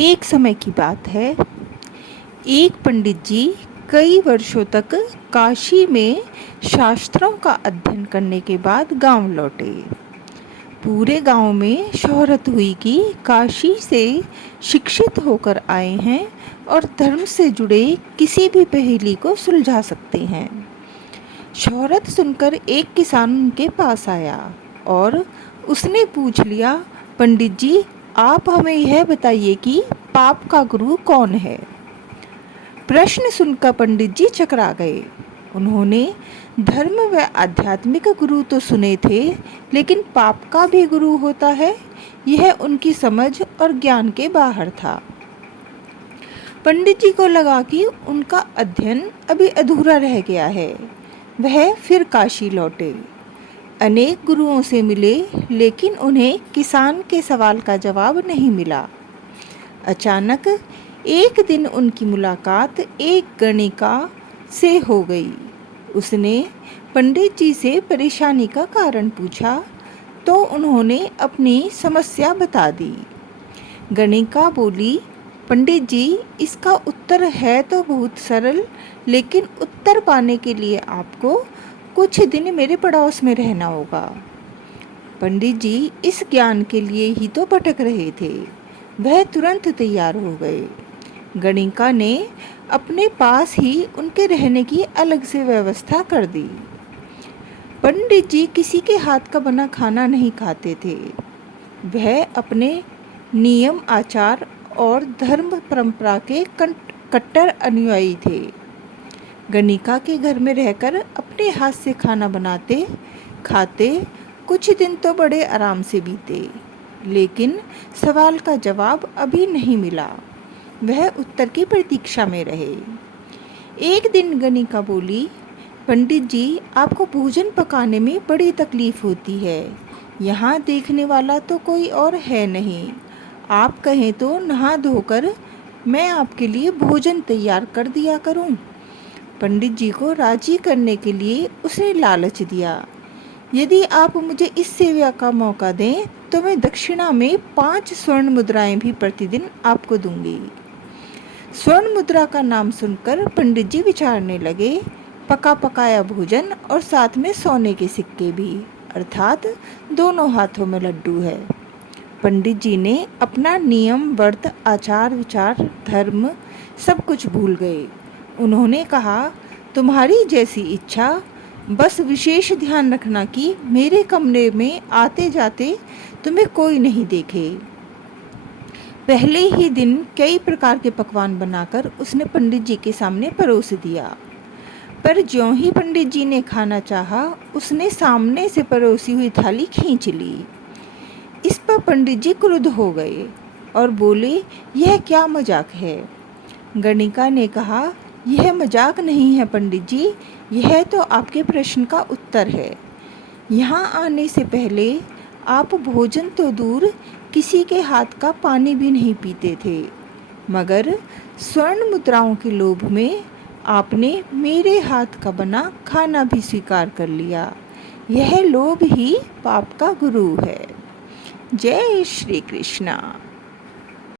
एक समय की बात है। एक पंडित जी कई वर्षों तक काशी में शास्त्रों का अध्ययन करने के बाद गांव लौटे। पूरे गांव में शोहरत हुई कि काशी से शिक्षित होकर आए हैं और धर्म से जुड़े किसी भी पहेली को सुलझा सकते हैं। शोहरत सुनकर एक किसान उनके पास आया और उसने पूछ लिया, पंडित जी, आप हमें यह बताइए कि पाप का गुरु कौन है। प्रश्न सुनकर पंडित जी चकरा गए। उन्होंने धर्म व आध्यात्मिक गुरु तो सुने थे, लेकिन पाप का भी गुरु होता है, यह उनकी समझ और ज्ञान के बाहर था। पंडित जी को लगा कि उनका अध्ययन अभी अधूरा रह गया है। वह फिर काशी लौटे। अनेक गुरुओं से मिले, लेकिन उन्हें किसान के सवाल का जवाब नहीं मिला। अचानक एक दिन उनकी मुलाकात एक गणिका से हो गई। उसने पंडित जी से परेशानी का कारण पूछा तो उन्होंने अपनी समस्या बता दी। गणिका बोली, पंडित जी, इसका उत्तर है तो बहुत सरल, लेकिन उत्तर पाने के लिए आपको कुछ दिन मेरे पड़ोस में रहना होगा। पंडित जी इस ज्ञान के लिए ही तो भटक रहे थे। वह तुरंत तैयार हो गए। गणिका ने अपने पास ही उनके रहने की अलग से व्यवस्था कर दी। पंडित जी किसी के हाथ का बना खाना नहीं खाते थे। वह अपने नियम, आचार और धर्म परंपरा के कट्टर अनुयायी थे। गणिका के घर में रहकर अपने हाथ से खाना बनाते खाते कुछ दिन तो बड़े आराम से बीते, लेकिन सवाल का जवाब अभी नहीं मिला। वह उत्तर की प्रतीक्षा में रहे। एक दिन गणिका बोली, पंडित जी, आपको भोजन पकाने में बड़ी तकलीफ होती है। यहाँ देखने वाला तो कोई और है नहीं। आप कहें तो नहा धोकर मैं आपके लिए भोजन तैयार कर दिया करूँ। पंडित जी को राजी करने के लिए उसने लालच दिया। यदि आप मुझे इस सेवा का मौका दें तो मैं दक्षिणा में 5 स्वर्ण मुद्राएं भी प्रतिदिन आपको दूंगी। स्वर्ण मुद्रा का नाम सुनकर पंडित जी विचारने लगे। पका पकाया भोजन और साथ में सोने के सिक्के भी, अर्थात दोनों हाथों में लड्डू है। पंडित जी ने अपना नियम, व्रत, आचार, विचार, धर्म सब कुछ भूल गए। उन्होंने कहा, तुम्हारी जैसी इच्छा, बस विशेष ध्यान रखना कि मेरे कमरे में आते जाते तुम्हें कोई नहीं देखे। पहले ही दिन कई प्रकार के पकवान बनाकर उसने पंडित जी के सामने परोस दिया। पर ज्यों ही पंडित जी ने खाना चाहा, उसने सामने से परोसी हुई थाली खींच ली। इस पर पंडित जी क्रुद्ध हो गए और बोले, यह क्या मजाक है। गणिका ने कहा, यह मजाक नहीं है पंडित जी, यह तो आपके प्रश्न का उत्तर है। यहाँ आने से पहले आप भोजन तो दूर, किसी के हाथ का पानी भी नहीं पीते थे, मगर स्वर्ण मुद्राओं के लोभ में आपने मेरे हाथ का बना खाना भी स्वीकार कर लिया। यह लोभ ही पाप का गुरु है। जय श्री कृष्णा।